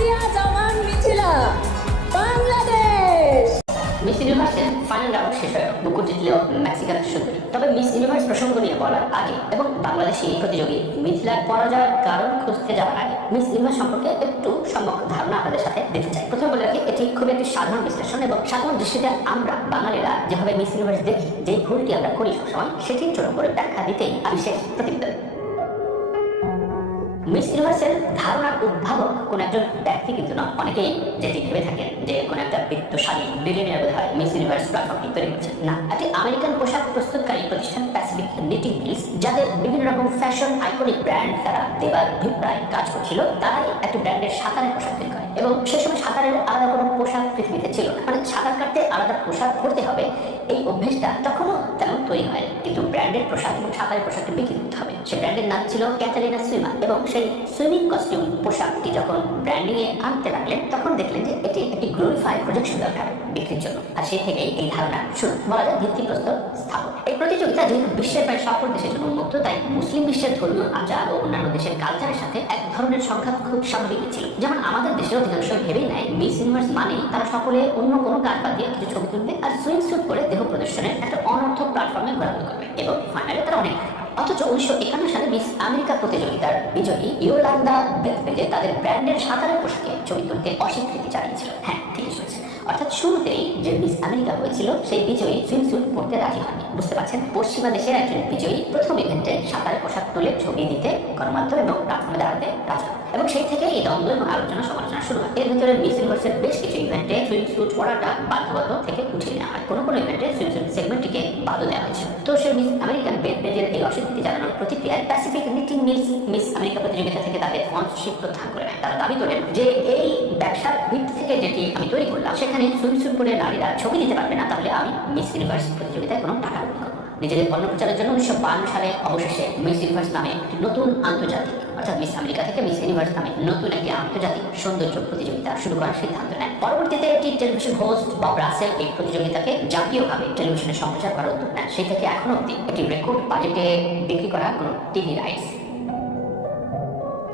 আসিয়া জামান Mithila, Bangladesh. Miss ইউনিভার্সের final round শেষ হয়ে বুকুর জিতলেও মেক্সিকান সুন্দরী। তবে মিস ইউনিভার্স প্রসঙ্গ নিয়ে বলার আগে এবং বাংলাদেশি প্রতিযোগী মিথিলার পরাজয়ের কারণ খুঁজতে যাওয়ার আগে মিস ইউনিভার্স সম্পর্কে একটু সম্যক ধারণা আপনাদের সাথে দিতে চাই। প্রথমে বলে রাখি, এটি খুব একটি সাধারণ বিশ্লেষণ এবং সাধারণ দৃষ্টিতে আমরা বাঙালিরা যেভাবে মিস ইউনিভার্স দেখি, যে ভুলটি আমরা করি সবসময়, সেটি ছোট করে ব্যাখ্যা দিতেই আমি শেষ প্রতিবেদন। মিস ইউনিভার্সের ধারণার উদ্ভাবক কোন একজন ব্যক্তি কিন্তু নয়। অনেকেই যেটি ভেবে থাকেন যে কোন একটা বিত্তশালী বিলিয়নিয়ার বোধ হয় মিস ইউনিভার্স প্ল্যাটফর্মটি তৈরি করছে। না, একটি আমেরিকান পোশাক প্রস্তুতকারী প্রতিষ্ঠান প্যাসিফিক নিটিং মিলস, যাদের বিভিন্ন রকম ফ্যাশন আইকনিক ব্র্যান্ড তারা দেবার অভিপ্রায় কাজ করছিল, তারাই একটি ব্র্যান্ডের সাঁতারের পোশাক তৈরি করে। এবং সে সময় সাঁতারের আলাদা কোনো পোশাক পৃথিবীতে ছিল না, মানে সাঁতার কাটতে আলাদা পোশাক পরতে হবে এই অভ্যেসটা তখনও তেমন তৈরি হয়। কিন্তু ব্র্যান্ডের পোশাক এবং সাঁতারের পোশাকটি বিক্রি করতে হবে। সে ব্র্যান্ডের নাম ছিল ক্যাটারিনা সুইমার এবং সেই সুইমিং কস্টিউম পোশাকটি যখন ব্র্যান্ডিং এ আনতে লাগলেন, তখন দেখলেন যে এটি একটি গ্লোরিফাইড প্রজেকশন দরকার বিক্রির জন্য। আর সেই থেকেই এই ধারণা শুরু, বলা যায় ভিত্তিপ্রস্তর স্থাপন। এই প্রতিযোগিতা যেহেতু বিশ্বের প্রায় সকল দেশের জন্য উন্মুক্ত, তাই মুসলিম বিশ্বের ধর্মীয় আচার ও অন্যান্য দেশের কালচারের সাথে এক ধরনের সংঘাত খুব স্বাভাবিকই ছিল। যেমন আমাদের দেশের অধিকাংশ ভেবেই নেয় মিস ইউনিভার্স মানেই তারা সকলে অন্য কোনো কাজ বাদ দিয়ে কিছু ছবি তুলবে আর সুইং স্যুট করে দেহ প্রদর্শনের একটা অনর্থক প্ল্যাটফর্মে ঘোরাঘুরি করবে এবং ফাইনালে তারা অনেক। অথচ 1951 সালে মিস আমেরিকা প্রতিযোগিতার বিজয়ী ইয়োলান্ডা বেথবেজে তাদের ব্র্যান্ডের সাঁতারের পোশাকে ছবি তুলতে অস্বীকৃতি জানিয়েছিল। হ্যাঁ, ঠিকই শুনেছেন। অর্থাৎ শুরুতেই যে মিস আমেরিকা হয়েছিল, সেই বিজয়ী সুইমস্যুট পরতে রাজি হয়নি। বুঝতে পারছেন, পশ্চিমা দেশের একজন বিজয়ী প্রথম ইভেন্টে সাঁতারের পোশাক তুলে ছবি দিতে গণমাধ্যম এবং প্ল্যাটফর্মে দাঁড়াতে রাজি হয় এবং সেই থেকে এই দ্বন্দ্ব এবং আলোচনা সমালোচনা শুরু হয়। এর ভিতরে মিস ইউনিভার্সের বেশ কিছু ইভেন্টে সুইমস্যুট পরাটা বাধ্যগত থেকে উঠিয়ে নেওয়া হয়। কোনো কোনো ইভেন্টে সুইমস্যুট সেগমেন্টটিকে বাদও দেওয়া হয়েছিল। তো সে মিস আমেরিকান বেথবেজের এই অস্বীকৃতি জানানোর প্রতিক্রিয়ায় Pacific knitting mills Miss America প্রতিযোগিতা থেকে তাদের স্পন্সরশিপ প্রত্যাহার করে নেয়। তারা দাবি করেন যে এই ব্যবসার ভিত্তি থেকে যেটি আমি তৈরি করলাম, সেখানে সুইমস্যুট পরে নারীরা ছবি দিতে পারবে না, তাহলে আমি মিস ইউনিভার্স প্রতিযোগিতায় কোনো টাকা করবো। নিজেদের পণ্য প্রচারের জন্য 1952 সালে অবশেষে মিস ইউনিভার্স নামে একটি নতুন আন্তর্জাতিক, অর্থাৎ মিস আমেরিকা থেকে মিস ইউনিভার্স নামে নতুন একটি আন্তর্জাতিক সৌন্দর্য প্রতিযোগিতা শুরু করার সিদ্ধান্ত নেয়। পরবর্তীতে একটি টেলিভিশন হোস্ট বব রাসেল এই প্রতিযোগিতাকে জাতীয়ভাবে টেলিভিশনে সম্প্রচার করার উদ্যোগ নেয়। সেই থেকে এখনো অব্দি একটি রেকর্ড বাজেটে বিক্রি করা কোনো টিভি রাইটস।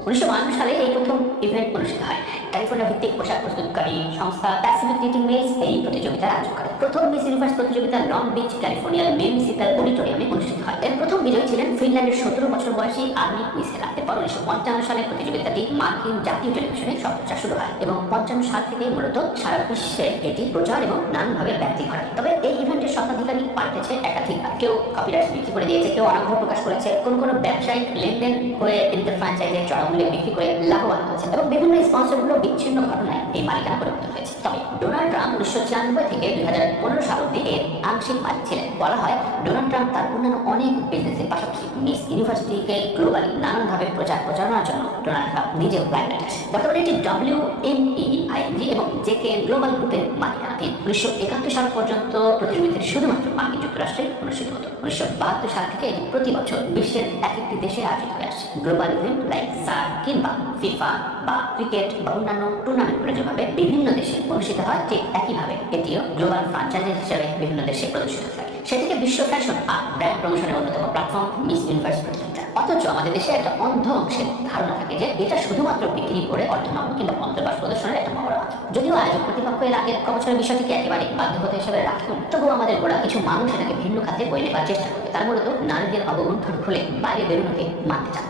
1952 সালে এই প্রথম ইভেন্ট অনুষ্ঠিত হয়। ক্যালিফোর্নিয়া ভিত্তিক পোশাক প্রস্তুতকারী সংস্থা প্যাসিফিক নিটিং মিলস এই প্রতিযোগিতার আয়োজন করে। প্রথম মিস ইউনিভার্স প্রতিযোগিতা লং বিচ, ক্যালিফোর্নিয়ার মিউনিসিপ্যাল অডিটোরিয়ামে অনুষ্ঠিত হয়। এর প্রথম বিজয়ী ছিলেন ফিনল্যান্ডের 17 বছর বয়সী আর্নি কুইসেলা। এরপর 1955 সালে প্রতিযোগিতাটি মার্কিন জাতীয় টেলিভিশনে সম্প্রচার শুরু হয় এবং 55 সাল থেকে মূলত সারা বিশ্বে এটি প্রচার এবং নানানভাবে ব্যাপ্তি ঘটায়। তবে এই ইভেন্টের স্বত্বাধিকারী পাল্টেছে একাধিকবার। কেউ কপিরাইট বিক্রি করে দিয়েছে, কেউ অনাগ্রহ প্রকাশ করেছে, কোনো ব্যবসায়িক লেনদেন করে ইন্টার ফ্র্যাঞ্চাইজের চড়া মূল্যে বিক্রি করে লাভবান হয়েছে এবং বিভিন্ন স্পন্সরগুলো বিচ্ছিন্ন ঘটনায় এই মালিকানা পরিবর্তন হয়েছে। তবে ডোনাল্ড ট্রাম্প 1996 থেকে 2015 সাল অব্দি এর আংশিক মালিক ছিলেন। বলা হয় ডোনাল্ড ট্রাম্প তার অন্যান্য অনেক বিজনেসের পাশাপাশি মিস ইউনিভার্সিটিকে গ্লোবালি নানানভাবে প্রচারণার জন্য ডোনাল্ড ট্রাম্প নিজেও ব্র্যান্ড আছে। বর্তমানে এটি WMEING এবং JKN গ্লোবাল গ্রুপের মালিকানাধীন। 1971 সাল পর্যন্ত প্রতিযোগিতাটি শুধুমাত্র মার্কিন যুক্তরাষ্ট্রে অনুষ্ঠিত হতো। 1972 সাল থেকে এটি প্রতি বছর বিশ্বের এক একটি দেশে আয়োজিত হয়ে আসছে। গ্লোবাল ইভেন্ট লাইক সার কিংবা ফিফা বা ক্রিকেট বা অন্যান্য টুর্নামেন্টগুলো যেভাবে বিভিন্ন দেশে অনুষ্ঠিত হয়, ঠিক একইভাবে এটিও গ্লোবাল ফ্র্যাঞ্চাইজি হিসেবে বিভিন্ন দেশে প্রদর্শিত থাকে। সেটিকে বিশ্ব ফ্যাশন আর ব্র্যান্ড প্রমোশনের অন্যতম প্ল্যাটফর্ম মিস ইউনিভার্স প্রতিযোগিতা। অথচ আমাদের দেশে একটা অন্ধ অংশের ধারণা থাকে যে এটা শুধুমাত্র বিক্রি করে অর্থনব কিংবা অন্তর্বাস প্রদর্শনের একটা মহড়া মাত্র। যদিও আয়োজক কর্তৃপক্ষ এর আগের বছরের বিষয়টিকে একেবারে বাধ্যকতা হিসেবে রাখুন, তবুও আমাদের গোড়া কিছু মানুষ এটাকে ভিন্ন খাতে বয়ে নেবার চেষ্টা করবে। তার মূলত নারীদের অবগুণ্ঠন খুলে বাইরে বেরোনোকে মানতে চান।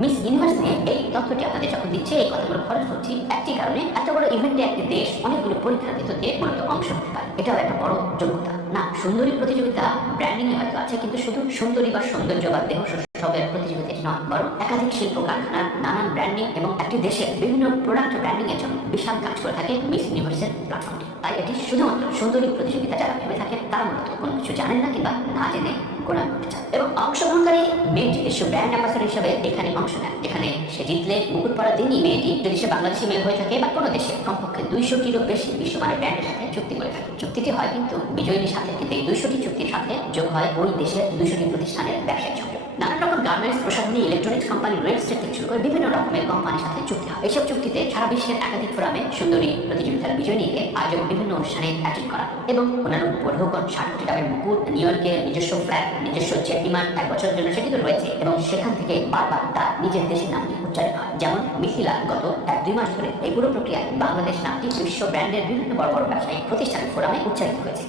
মিস ইউনিভার্স নিয়ে এই তথ্যটি আপনাদের যখন দিচ্ছে, এই কথাগুলো খরচ করছি একটি কারণে, এত বড় ইভেন্টে একটি দেশ অনেকগুলো পরীক্ষার ভিতর দিয়ে মূলত অংশ নিতে পারে। এটাও একটা বড় যোগ্যতা। না, সুন্দরী প্রতিযোগিতা ব্র্যান্ডিং এ হয়তো আছে, কিন্তু শুধু সুন্দরী বা সৌন্দর্য বা দেহ সবের প্রতিযোগিতা নয়, বরং একাধিক শিল্প কারখানার নানান ব্র্যান্ডিং এবং একটি দেশের বিভিন্ন প্রোডাক্ট ব্র্যান্ডিং এর জন্য বিশাল কাজ করে থাকে মিস ইউনিভার্সের প্ল্যাটফর্মটি। তাই এটি শুধুমাত্র সুন্দরী প্রতিযোগিতা যারা ভেবে থাকেন তারা মূলত কোনো কিছু জানেন না কিংবা না জেনে গোলাম করতে চান। এবং অংশগ্রহণকারী মেয়েটি বিশ্ব ব্র্যান্ড অ্যাম্বাসাডর হিসেবে এখানে অংশ নেয়, যেখানে সে জিতলে মুকুট পরা দিনই মেয়েটি যদি সে বাংলাদেশি মেয়ে হয়ে থাকে বা কোনো দেশে কমপক্ষে 200টিরও বেশি বিশ্বমানের ব্র্যান্ডের সাথে চুক্তি করে থাকে। চুক্তিটি হয় কিন্তু বিজয়ীর সাথে, কিন্তু এই 200টি চুক্তির সাথে যোগ হয় ওই দেশের 200টি প্রতিষ্ঠানের ব্যবসায়িক সংযোগ। নানান রকম গার্মেন্টস, প্রসাধনী, ইলেকট্রনিক্স কোম্পানি, রিয়েল এস্টেট থেকে শুরু করে বিভিন্ন রকমের কোম্পানির সাথে চুক্তি হয়। এইসব চুক্তিতে সারা বিশ্বের একাধিক ফোরামে সুন্দরী প্রতিযোগিতার বিজয় নিয়ে আয়োজক বিভিন্ন অনুষ্ঠানে অ্যাটেন্ড করা এবং অন্যান্য উপঢৌকন 60 কোটি টাকার মুকুট, নিউ ইয়র্কের নিজস্ব ফ্ল্যাট, নিজস্ব জেট বিমান 1 বছরের জন্য সেটি তো রয়েছে এবং সেখান থেকে বারবার তার নিজের দেশের নামটি উচ্চারিত হয়, যেমন মিথিলা গত 1-2 মাস ধরে এই পুরো প্রক্রিয়ায় বাংলাদেশ নামটি বিশ্ব ব্র্যান্ডের বিভিন্ন বড় বড় ব্যবসায়িক প্রতিষ্ঠানের ফোরামে উচ্চারিত হয়েছে।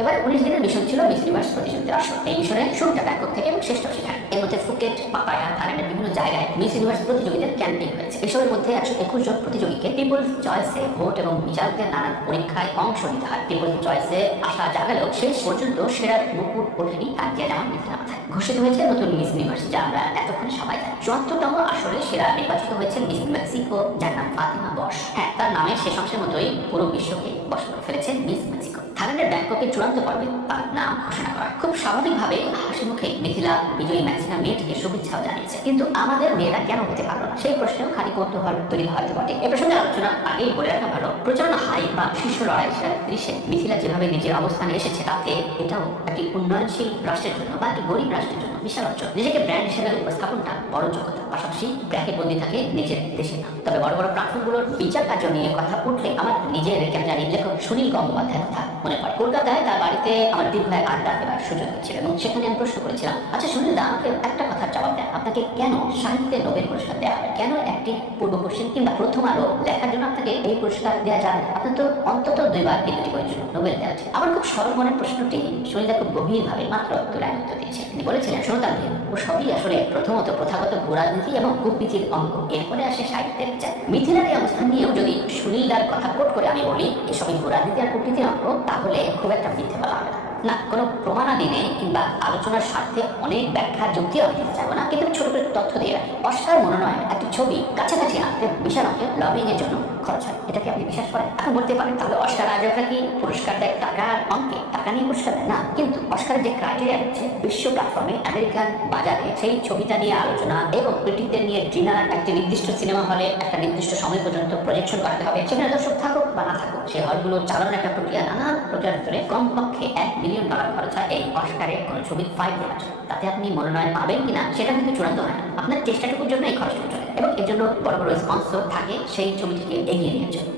এবার 19 দিনের মিশন ছিল মিস ইউনিভার্স প্রতিযোগিতার আসর। এই মিশনের শুরুটা ব্যাংকক থেকে এবং শেষটাও সেখানে। এর মধ্যে ফুকেট, পাপায়া, থাইল্যান্ডের বিভিন্ন জায়গায় মিস ইউনিভার্স প্রতিযোগিতার ক্যাম্পেইন হয়েছে। এসবের মধ্যে 121 জন প্রতিযোগীকে পিপলস চয়েসে ভোট এবং বিচারকদের নানান পরীক্ষায় অংশ নিতে হয়। পিপলস চয়েসে আশা জাগালেও শেষ পর্যন্ত সেরার মুকুট ওঠেনি তাকিয়া জামান মিথিলা মাথায়। ঘোষিত হয়েছে নতুন মিস ইউনিভার্স, যা আমরা এতক্ষণে সবাই জানি। 74তম আসরে সেরা নির্বাচিত হয়েছে মিস মেক্সিকো, যার নাম ফাতিমা বশ। হ্যাঁ, তার নামের শেষ অংশের মতোই পুরো বিশ্বকে বশ করে ফেলেছে মিস মেক্সিকো। থাইল্যান্ডের ব্যাংককের চূড়ান্ত পর্বে তার নাম ঘোষণা করা খুব স্বাভাবিকভাবে হাসি মুখে মিথিলা বিজয়ী ম্যাক্সিমা মেয়েটিকে শুভেচ্ছাও জানিয়েছে। কিন্তু আমাদের মেয়েরা কেন হতে পারলো না, সেই প্রশ্নেও খালি কৌতূহল তৈরি হতে পারে। এ প্রসঙ্গে আলোচনা আগেই বলে রাখা ভালো, প্রচন্ড হাই বা শীর্ষ লড়াই দৃশ্যে মিথিলা যেভাবে নিজের অবস্থানে এসেছে, তাতে এটাও একটি উন্নয়নশীল রাষ্ট্রের জন্য বা একটি গরিব রাষ্ট্রের জন্য বিশাল অর্জন। নিজেকে ব্র্যান্ড হিসেবে উপস্থাপনটা বড় যোগ্যতা, পাশাপাশি ব্র্যাকে বন্দী থাকে নিজের দেশে না। তবে বড় বড় প্ল্যাটফর্মগুলোর বিচার কার্য নিয়ে কথা উঠলে আমার নিজের কেন জানি লেখক সুনীল গঙ্গোপাধ্যায়ের কথা মনে পড়ে। কলকাতায় তার বাড়িতে আমার দীর্ঘ এক আড্ডা দেওয়ার সুযোগ হয়েছিল এবং সেখানে আমি প্রশ্ন করেছিলাম, আচ্ছা সুনীল দা, আমাকে একটা কথার জবাব দেন, আপনাকে কেন সাহিত্যে নোবেল পুরস্কার দেওয়া হবে? কেন একটি পূর্ব পশ্চিম কিংবা প্রথম আলো লেখার জন্য আপনাকে এই পুরস্কার দেওয়া যাবে? আপনার তো অন্তত 2 বার এই দুটি বইয়ের জন্য নোবেল দেওয়া উচিত। আমার খুব সরল মনের প্রশ্নটি সুনীলদা খুব গভীরভাবে মাত্র 2 লাইন উত্তর দিয়েছেন। তিনি বলেছিলেন, শোনতাম ও সবই আসলে প্রথমত প্রথাগত ভূরাজনীতি এবং কূটনীতির অঙ্ক, এরপরে আসে সাহিত্যের বিচার। মিথিলার এই অবস্থান নিয়েও যদি সুনীলদার কথা কোট করে আমি বলি এসবই ভূরাজনীতি আর কূটনীতির অঙ্ক, তাহলে খুব একটা মিথ্যে বলা হবে না। কোনো প্রমাণাদি নেই কিংবা আলোচনার স্বার্থে অনেক ব্যাখ্যা যুক্তি আমি দিতে চাইবো না, কিন্তু ছোট করে তথ্য দিয়ে রাখি। অস্কার মনোনয়ন একটি ছবি কাছাকাছি আনতে বিশাল অঙ্কের লবিং এর জন্য খরচ হয়। এটাকে আপনি বিশ্বাস করেন? এখন বলতে পারেন, তাহলে অস্কার আয়োজকরা কি পুরস্কার দেয় টাকার অঙ্কে, টাকা নিয়ে পুরস্কার দেয় না? কিন্তু অস্কারের যে ক্রাইটেরিয়া হচ্ছে বিশ্ব প্ল্যাটফর্মে আমেরিকান বাজারে সেই ছবিটা নিয়ে আলোচনা এবং ক্রিটিকদের নিয়ে ডিনার, একটি নির্দিষ্ট সিনেমা হলে একটা নির্দিষ্ট সময় পর্যন্ত প্রজেকশন করাতে হবে। সেখানে দর্শক থাকুক বা না থাকুক, সেই হলগুলো চালানোর একটা প্রক্রিয়া, নানান প্রক্রিয়ার ভিতরে কমপক্ষে $1 মিলিয়ন খরচ হয় এই অস্কারে কোনো ছবির ফাইল দেওয়ার জন্য। তাতে আপনি মনোনয়ন পাবেন কিনা সেটা কিন্তু চূড়ান্ত হয় না, আপনার চেষ্টাটুকুর জন্য এই খরচটুকু চলে এবং এর জন্য বড় বড় স্পন্সর থাকে সেই ছবিটিকে এগিয়ে নিয়ে জন্য।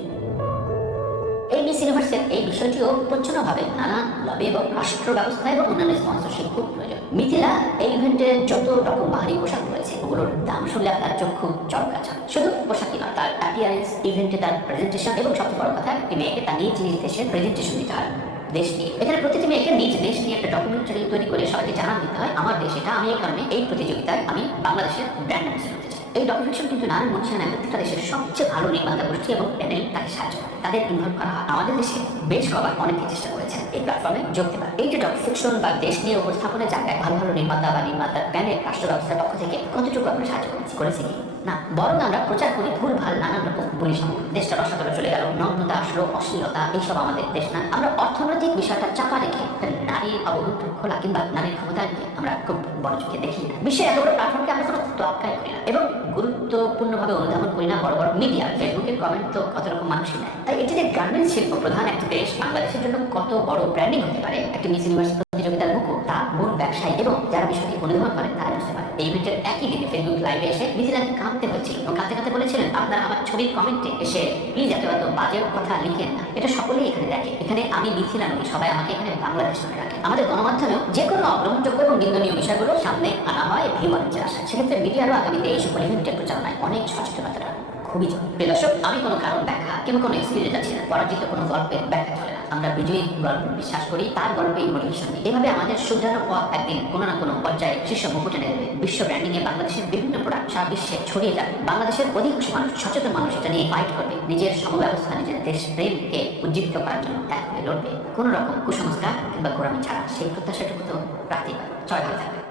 এই মিস ইউনিভার্সের এই বিষয়টিও প্রচ্ছন্নভাবে নানান লবি এবং রাষ্ট্র ব্যবস্থা এবং অন্যান্য স্পন্সরশিপ খুব প্রয়োজন। মিথিলা এই ইভেন্টের যত রকম বাহারি পোশাক রয়েছে ওগুলোর দাম শুনলে আপনার চক্ষু চমকাচ্ছে। শুধু পোশাকই নয়, তার অ্যাপিয়ারেন্স, ইভেন্টে তার প্রেজেন্টেশন এবং সবচেয়ে বড় কথা, একটি মেয়েকে তার নিজ নিজ দেশের প্রেজেন্টেশন দিতে হয় দেশ নিয়ে। এখানে প্রতিটি মেয়েকে নিজ দেশ নিয়ে একটা ডকুমেন্টারি তৈরি করে সবাইকে জানান দিতে হয় আমার দেশ এটা, আমি এই কারণে এই প্রতিযোগিতায় আমি বাংলাদেশের ব্র্যান্ড অ্যাম্বাসেডর হতে চাই। এই ডকুমেন্টেশন কিন্তু নানান মনীষী প্রত্যেকটা দেশের সবচেয়ে ভালো নির্মাতা গোষ্ঠী এবং প্যানেল তাকে সাহায্য করে, তাদের ইনভলভ করা হয়। আমাদের দেশে বেশ কবার অনেকে চেষ্টা করেছেন এই প্ল্যাটফর্মে যোগ দেওয়ার। এই যে ডকুমেন্টেশন বা দেশ নিয়ে উপস্থাপনের জায়গায় ভালো ভালো নির্মাতা বা নির্মাতার প্যানেল রাষ্ট্র ব্যবস্থার পক্ষ থেকে কতটুকু আমরা সাহায্য করেছি কি না, বরং আমরা প্রচার করি ভুল ভাল নানান রকম বলি সামগ্রী। দেশটা রসাতলে চলে গেল, নগ্নতা আসলো, অশ্লীলতা, এইসব আমাদের দেশ না। আমরা অর্থনৈতিক বিষয়টা চাপা রেখে নারীর অবগুণ খোলা কিংবা নারীর ক্ষমতা নিয়ে আমরা খুব বড় চোখে দেখি না। বিশ্বের এত বড় প্ল্যাটফর্মকে আমরা কোনো তোয়াক্কাই করি না এবং গুরুত্বপূর্ণভাবে অনুধাবন করি না। বড় বড় মিডিয়া, ফেসবুকের কমেন্ট তো কত রকম মানুষই নেয়। তাই এটি যে গার্মেন্টস শিল্প প্রধান একটি দেশ বাংলাদেশের জন্য কত বড় ব্র্যান্ডিং হতে পারে একটি মিস ইউনিভার্স প্রতিযোগিতার মুখো, তা মূল ব্যবসায়ী এবং যারা বিষয়টি অনুধাবন করেন তারা বুঝতে পারে। এই ইভেন্টের একই দিনে ফেসবুক লাইভে এসে মিথিলাকে কাঁদতে হয়েছিল এবং কাঁদতে কাঁদতে বলেছিলেন, আপনারা আমার ছবির কমেন্টে এসে প্লিজ এত বাজে কথা লিখেন না, এটা সকলেই এখানে দেখে। এখানে আমি মিথিলা নই, সবাই আমাকে এখানে বাংলাদেশ নামে রাখে। আমাদের গণমাধ্যমেও যে কোনো অগ্রহণযোগ্য এবং নিন্দনীয় বিষয়গুলো সামনে আনা হয় ভিউয়ারের আশায়। সেক্ষেত্রে মিডিয়ারও আগামীতে এই সকল ইভেন্টের প্রচারণায় অনেক সচেতনতা খুবই জরুরি। প্রিয় দর্শক, আমি কোনো কারণ ব্যাখ্যা কিংবা কোনো এক্সকিউজ যাচ্ছি না, পরাজিত কোনো গল্পের ব্যাখ্যা চলে না। আমরা বিজয়ী গল্প বিশ্বাস করি, তার গল্পেই মোটিভেশন দিই। এভাবে আমাদের শুধরানো পথ একদিন কোনো না কোনো পর্যায়ে শীর্ষ মুকুটে এনে দেবে। বিশ্ব ব্র্যান্ডিং এ বাংলাদেশের বিভিন্ন প্রোডাক্ট সারা বিশ্বে ছড়িয়ে যাবে। বাংলাদেশের অধিকাংশ মানুষ, সচেতন মানুষ এটা নিয়ে ফাইট করবে, নিজের সমব্যবস্থা, নিজের দেশ প্রেমকে উজ্জীবিত করার জন্য এক হয়ে লড়বে, কোনো রকম কুসংস্কার কিংবা গোড়ামি ছাড়া। সেই প্রত্যাশাটুকু তো রাখতেই পারে। জয় ভালো থাকবে।